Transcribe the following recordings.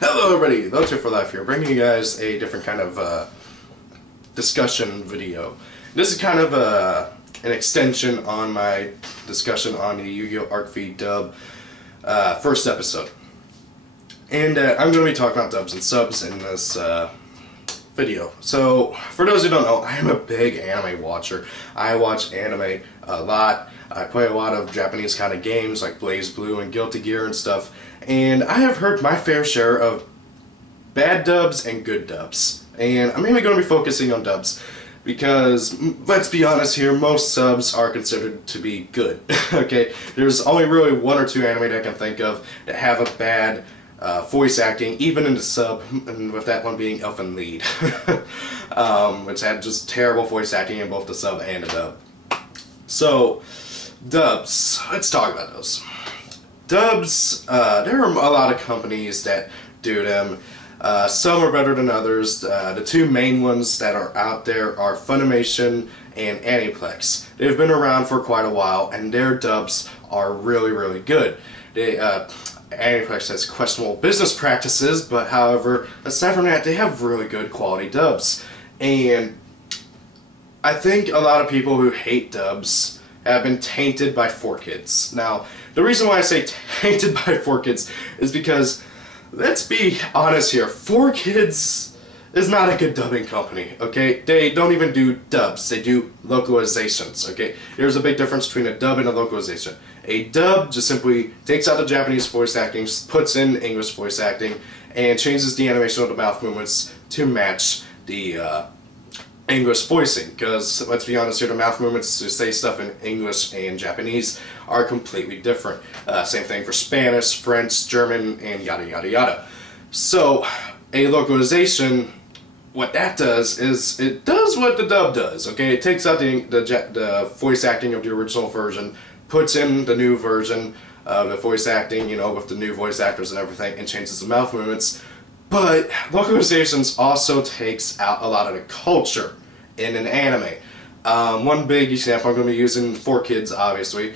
Hello everybody, Those Two for Life here, bringing you guys a different kind of discussion video. This is kind of an extension on my discussion on the Yu-Gi-Oh! Arc V dub first episode. And I'm going to be talking about dubs and subs in this video. So, for those who don't know, I am a big anime watcher. I watch anime a lot. I play a lot of Japanese kind of games like Blaze Blue and Guilty Gear and stuff. And I have heard my fair share of bad dubs and good dubs. And I'm mainly going to be focusing on dubs because, let's be honest here, most subs are considered to be good. Okay, there's only really one or two anime that I can think of that have a bad voice acting, even in the sub, and with that one being Elfen Lied, which had just terrible voice acting in both the sub and the dub. So, dubs. Let's talk about those. Dubs, there are a lot of companies that do them. Some are better than others. The two main ones that are out there are Funimation and Aniplex. They've been around for quite a while, and their dubs are really, really good. Aniplex has questionable business practices, but however, aside from that, they have really good quality dubs. And I think a lot of people who hate dubs have been tainted by 4Kids. Now, the reason why I say tainted by 4Kids is because, let's be honest here, 4Kids is not a good dubbing company, okay? They don't even do dubs, they do localizations, okay? There's a big difference between a dub and a localization. A dub just simply takes out the Japanese voice acting, puts in English voice acting, and changes the animation of the mouth movements to match the English voicing, because let's be honest here, the mouth movements to say stuff in English and Japanese are completely different. Same thing for Spanish, French, German, and yada yada yada. So, a localization, what that does is, it does what the dub does, okay? It takes out the voice acting of the original version, puts in the new version of the voice acting, you know, with the new voice actors and everything, and changes the mouth movements. But localizations also takes out a lot of the culture in an anime. One big example I'm going to be using 4Kids, obviously.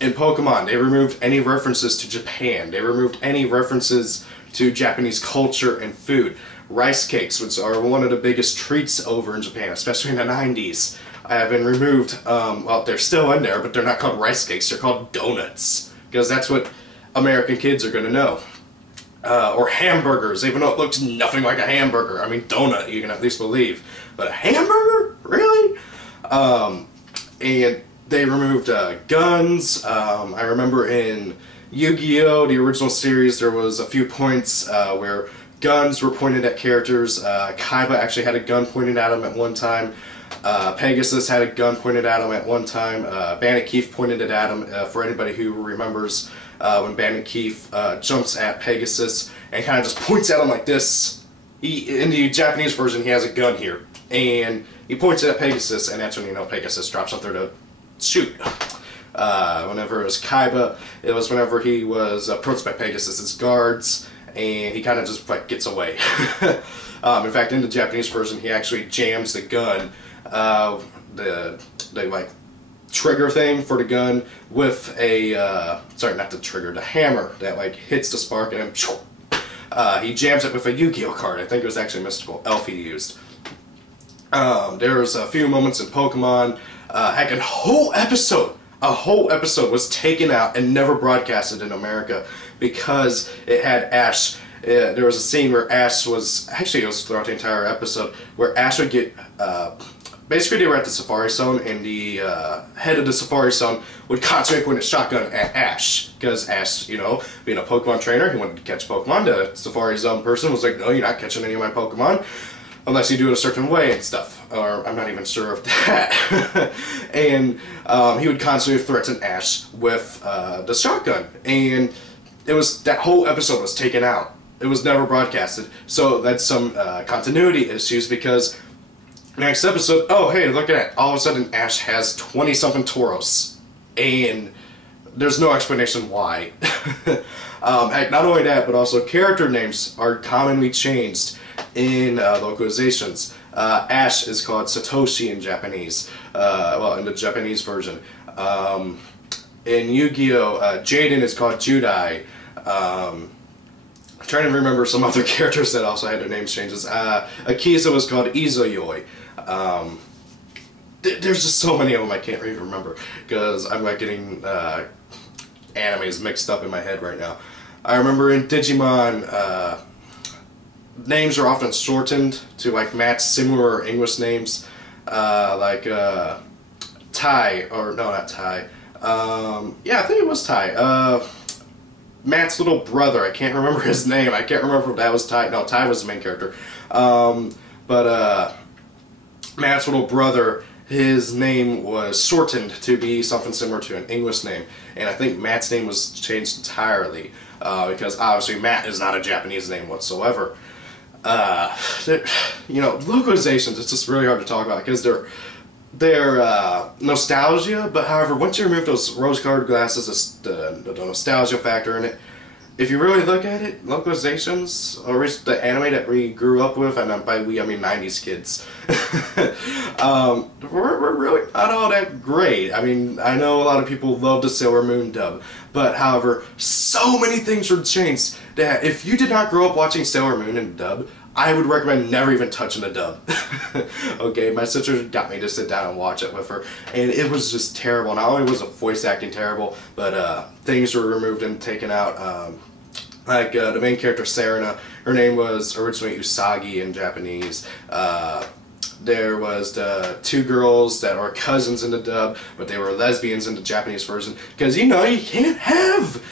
In Pokemon, they removed any references to Japan. They removed any references to Japanese culture and food. Rice cakes, which are one of the biggest treats over in Japan, especially in the 90s, have been removed. Well, they're still in there, but they're not called rice cakes. They're called donuts, because that's what American kids are going to know. Or hamburgers, even though it looks nothing like a hamburger. I mean, donut, you can at least believe. But a hamburger? Really? And they removed guns. I remember in Yu-Gi-Oh! The original series, there was a few points where guns were pointed at characters. Kaiba actually had a gun pointed at him at one time. Pegasus had a gun pointed at him at one time. Bandit Keith pointed it at him, for anybody who remembers when Bandit Keith jumps at Pegasus and kind of just points at him like this. In the Japanese version, he has a gun here, and he points it at Pegasus, and that's when you know Pegasus drops up there to shoot. Whenever it was Kaiba, it was whenever he was approached by Pegasus's guards, and he kind of just like gets away. In fact, in the Japanese version, he actually jams the gun, the like trigger thing for the gun with a sorry, not the trigger, the hammer that like hits the spark, and then he jams it with a Yu-Gi-Oh card. I think it was actually Mystical Elf he used. There was a few moments in Pokemon. Heck, a whole episode was taken out and never broadcasted in America because it had Ash. There was a scene where Ash was, actually it was throughout the entire episode, where Ash would get, basically they were at the Safari Zone, and the head of the Safari Zone would constantly point a shotgun at Ash, because Ash, you know, being a Pokemon trainer, he wanted to catch Pokemon. The Safari Zone person was like, no, you're not catching any of my Pokemon, unless you do it a certain way and stuff. Or, I'm not even sure of that. And he would constantly threaten Ash with the shotgun, and it was, that whole episode was taken out. It was never broadcasted, so that's some continuity issues, because next episode, oh hey, look at that, all of a sudden Ash has 20-something Tauros, and there's no explanation why. Heck, not only that, but also character names are commonly changed in localizations. Ash is called Satoshi in Japanese, well, in the Japanese version. In Yu-Gi-Oh! Jaden is called Judai. I'm trying to remember some other characters that also had their names changes. Akiza was called Izoyoi. There's just so many of them I can't even remember because I'm like getting animes mixed up in my head right now. I remember in Digimon, names are often shortened to like match similar English names, like Tai, or no, not Tai. Yeah, I think it was Tai. Matt's little brother, I can't remember his name. I can't remember if that was Tai. No, Tai was the main character. But Matt's little brother, his name was shortened to be something similar to an English name. And I think Matt's name was changed entirely, because obviously Matt is not a Japanese name whatsoever. You know, localizations, it's just really hard to talk about because they're nostalgia, but however, once you remove those rose-colored glasses, the nostalgia factor in it, if you really look at it, localizations, or the anime that we grew up with, and by we I mean 90s kids, we're really not all that great. I mean, I know a lot of people love the Sailor Moon dub, but however, so many things were changed that if you did not grow up watching Sailor Moon in dub, I would recommend never even touching the dub. Okay, my sister got me to sit down and watch it with her, and it was just terrible. Not only was the voice acting terrible, but things were removed and taken out. Like the main character, Serena, her name was originally Usagi in Japanese. There was the two girls that are cousins in the dub, but they were lesbians in the Japanese version. Because, you know, you can't have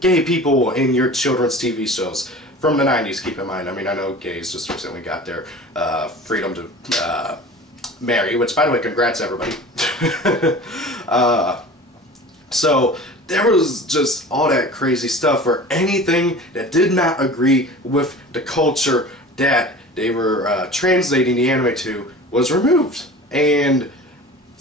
gay people in your children's TV shows. From the 90s, keep in mind. I mean, I know gays just recently got their freedom to marry, which, by the way, congrats, everybody. So, there was just all that crazy stuff where anything that did not agree with the culture that they were translating the anime to was removed. And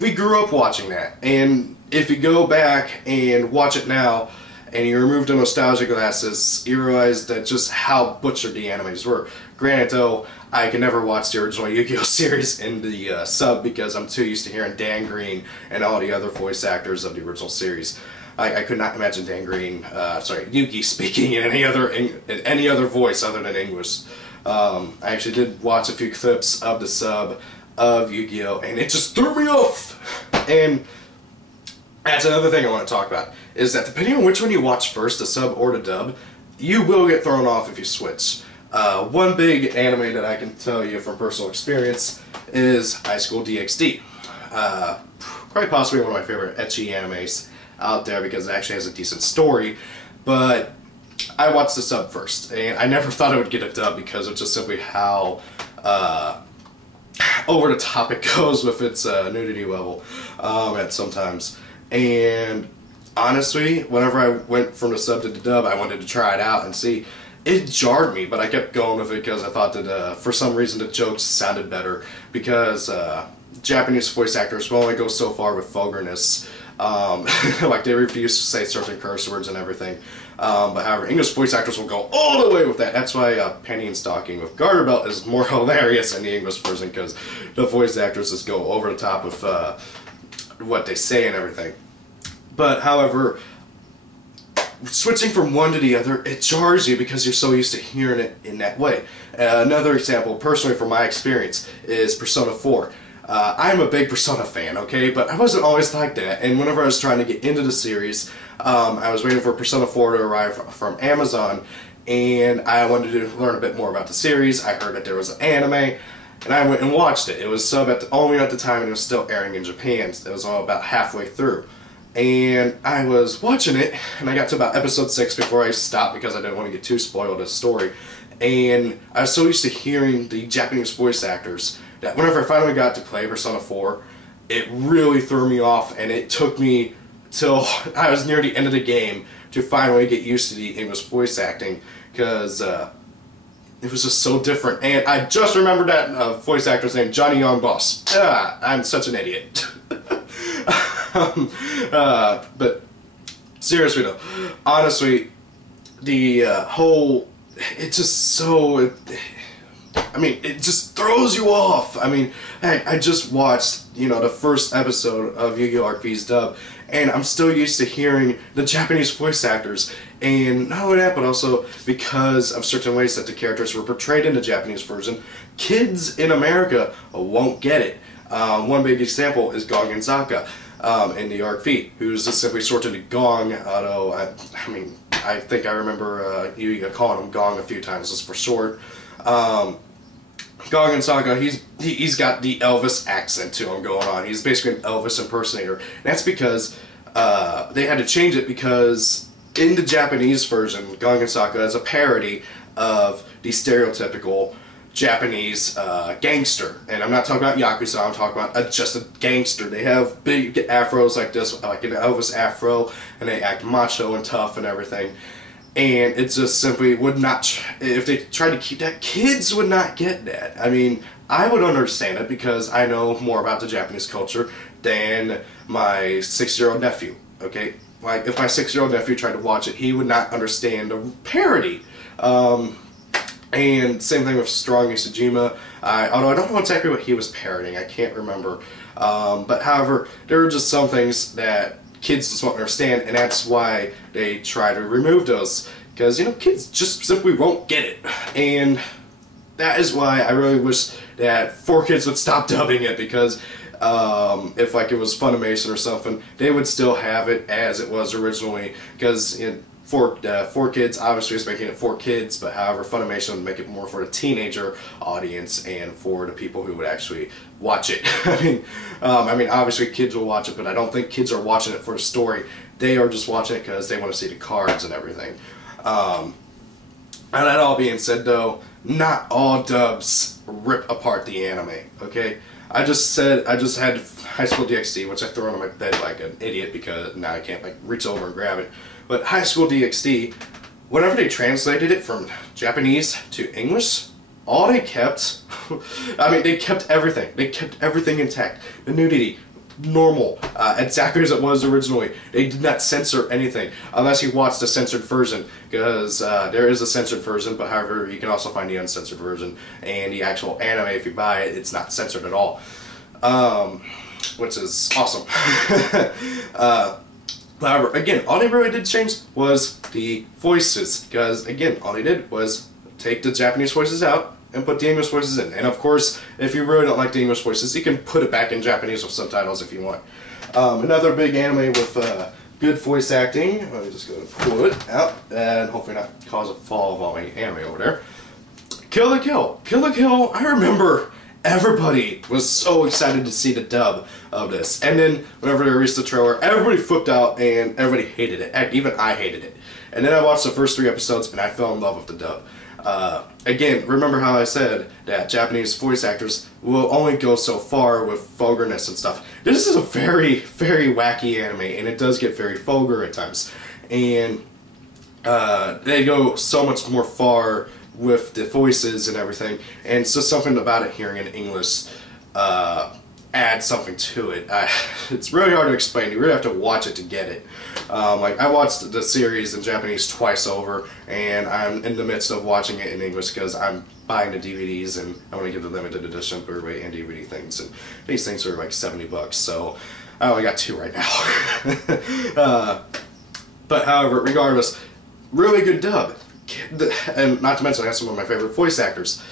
we grew up watching that. And if you go back and watch it now, and you remove the nostalgia glasses, you realize that just how butchered the animes were. Granted though, I can never watch the original Yu-Gi-Oh! Series in the sub because I'm too used to hearing Dan Green and all the other voice actors of the original series. I could not imagine Dan Green, sorry, Yugi speaking in any other voice other than English. I actually did watch a few clips of the sub of Yu-Gi-Oh! And it just threw me off! And that's another thing I want to talk about, is that depending on which one you watch first, the sub or the dub, you will get thrown off if you switch. One big anime that I can tell you from personal experience is High School DxD. Quite possibly one of my favorite ecchi animes out there because it actually has a decent story, but I watched the sub first, and I never thought I would get a dub because of just simply how over the top it goes with its nudity level at sometimes. And honestly, whenever I went from the sub to the dub, I wanted to try it out and see. It jarred me, but I kept going with it because I thought that for some reason the jokes sounded better because Japanese voice actors will only go so far with vulgarness. Like they refuse to say certain curse words and everything. But however, English voice actors will go all the way with that. That's why Penny and Stocking with Garter Belt is more hilarious in the English version because the voice actors just go over the top of what they say and everything. But however, switching from one to the other, it jars you because you're so used to hearing it in that way. Another example, personally from my experience, is Persona 4. I'm a big Persona fan, okay, but I wasn't always like that, and whenever I was trying to get into the series, I was waiting for Persona 4 to arrive from Amazon, and I wanted to learn a bit more about the series. I heard that there was an anime, and I went and watched it. It was subbed only at the time, and it was still airing in Japan. It was all about halfway through. And I was watching it, and I got to about episode 6 before I stopped because I didn't want to get too spoiled of the story. And I was so used to hearing the Japanese voice actors that whenever I finally got to play Persona 4, it really threw me off, and it took me till I was near the end of the game to finally get used to the English voice acting, because it was just so different. And I just remembered that voice actor's name, Johnny Young Boss. I'm such an idiot. But seriously though, honestly, the whole, it's just so, I mean, it just throws you off. I mean, heck, I just watched, you know, the first episode of Yu-Gi-Oh! Arc V's dub, and I'm still used to hearing the Japanese voice actors, And not only that, but also because of certain ways that the characters were portrayed in the Japanese version, kids in America won't get it. One big example is Gong and Zaka in the arc V, who's just simply sort of Gong, although, I think I remember you calling him Gong a few times just for short. Gong and Saga, he's got the Elvis accent to him going on. He's basically an Elvis impersonator. And that's because they had to change it because in the Japanese version, Gong and Saga is a parody of the stereotypical Japanese gangster. And I'm not talking about Yakuza, I'm talking about just a gangster. They have big afros like this, like an Elvis afro, and they act macho and tough and everything. And it just simply would not, if they tried to keep that, kids would not get that. I mean, I would understand it because I know more about the Japanese culture than my 6-year-old nephew, okay? Like, if my 6-year-old nephew tried to watch it, he would not understand a parody. And same thing with Strong Isajima. Although I don't know exactly what he was parodying, I can't remember. But however, there are just some things that kids just won't understand, and that's why they try to remove those. Because, you know, kids just simply won't get it. And that is why I really wish that 4Kids would stop dubbing it, because if like it was Funimation or something, they would still have it as it was originally. Because 4Kids obviously is making it for kids, but however Funimation would make it more for the teenager audience and for the people who would actually watch it. I mean obviously kids will watch it, but I don't think kids are watching it for the story. They are just watching it because they want to see the cards and everything. And that all being said though, not all dubs rip apart the anime, okay? I just had High School DxD, which I threw on my bed like an idiot because now I can't like reach over and grab it. But High School DxD, whenever they translated it from Japanese to English, all they kept, I mean, they kept everything. They kept everything intact. The nudity, normal, exactly as it was originally. They did not censor anything, unless you watched the censored version, because there is a censored version, but however, you can also find the uncensored version, and the actual anime, if you buy it, it's not censored at all, which is awesome. However, again, all they really did change was the voices, because again, all they did was take the Japanese voices out and put the English voices in. And of course, if you really don't like the English voices, you can put it back in Japanese with subtitles if you want. Another big anime with good voice acting, let me just go and pull it out, and hopefully not cause a fall of all my anime over there. Kill la Kill! Kill la Kill, I remember everybody was so excited to see the dub of this. And then whenever they released the trailer, everybody flipped out and everybody hated it. Even I hated it. And then I watched the first 3 episodes and I fell in love with the dub. Again, remember how I said that Japanese voice actors will only go so far with vulgarness and stuff. This is a very, very wacky anime, and it does get very vulgar at times. And they go so much more far with the voices and everything, and it's just something about it hearing in English adds something to it. It's really hard to explain. You really have to watch it to get it. Like, I watched the series in Japanese twice over, and I'm in the midst of watching it in English because I'm buying the DVDs and I want to get the limited edition Blu-ray and DVD things, and these things are like $70, so I only got 2 right now. But however, regardless, really good dub. And not to mention I have some of my favorite voice actors.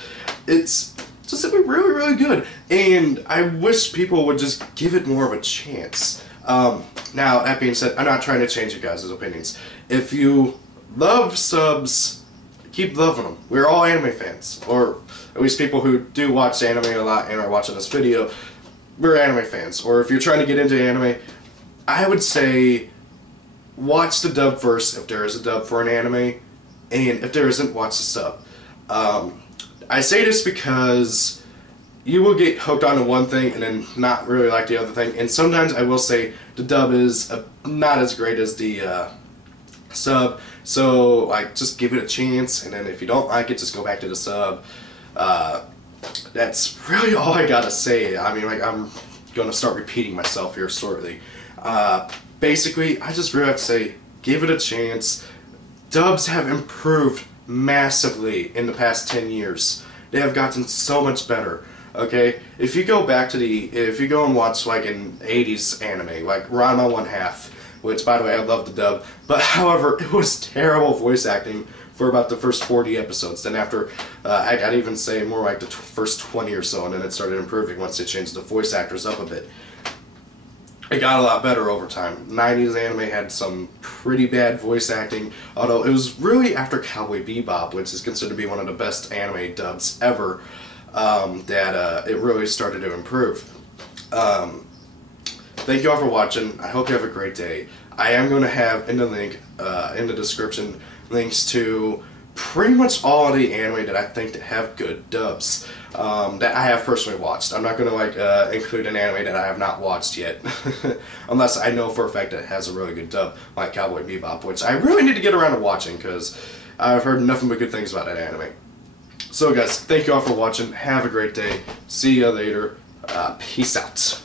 It's just simply really, really good, and I wish people would just give it more of a chance. Now, that being said, I'm not trying to change you guys' opinions. If you love subs, keep loving them. We're all anime fans, or at least people who do watch anime a lot and are watching this video, we're anime fans. Or if you're trying to get into anime, I would say watch the dub first if there is a dub for an anime, and if there isn't, watch the sub. I say this because you will get hooked onto one thing and then not really like the other thing, and sometimes I will say the dub is not as great as the sub, so like just give it a chance, and then if you don't like it, just go back to the sub. That's really all I gotta say. I mean, like, I'm gonna start repeating myself here shortly. Basically, I just really have to say, give it a chance. Dubs have improved massively in the past 10 years. They have gotten so much better. Okay, if you go back to if you go and watch like an 80s anime, like Ranma 1/2, which, by the way, I love the dub. But however, it was terrible voice acting for about the first 40 episodes. Then after, I'd even say more like the first 20 or so, and then it started improving once they changed the voice actors up a bit. It got a lot better over time. 90s anime had some pretty bad voice acting, although it was really after Cowboy Bebop, which is considered to be one of the best anime dubs ever, that it really started to improve. Thank you all for watching. I hope you have a great day. I am going to have in the link, in the description, links to pretty much all of the anime that I think that have good dubs, that I have personally watched. I'm not going to include an anime that I have not watched yet, unless I know for a fact that it has a really good dub, like Cowboy Bebop, which I really need to get around to watching because I've heard nothing but good things about that anime. So guys, thank you all for watching. Have a great day. See you later. Peace out.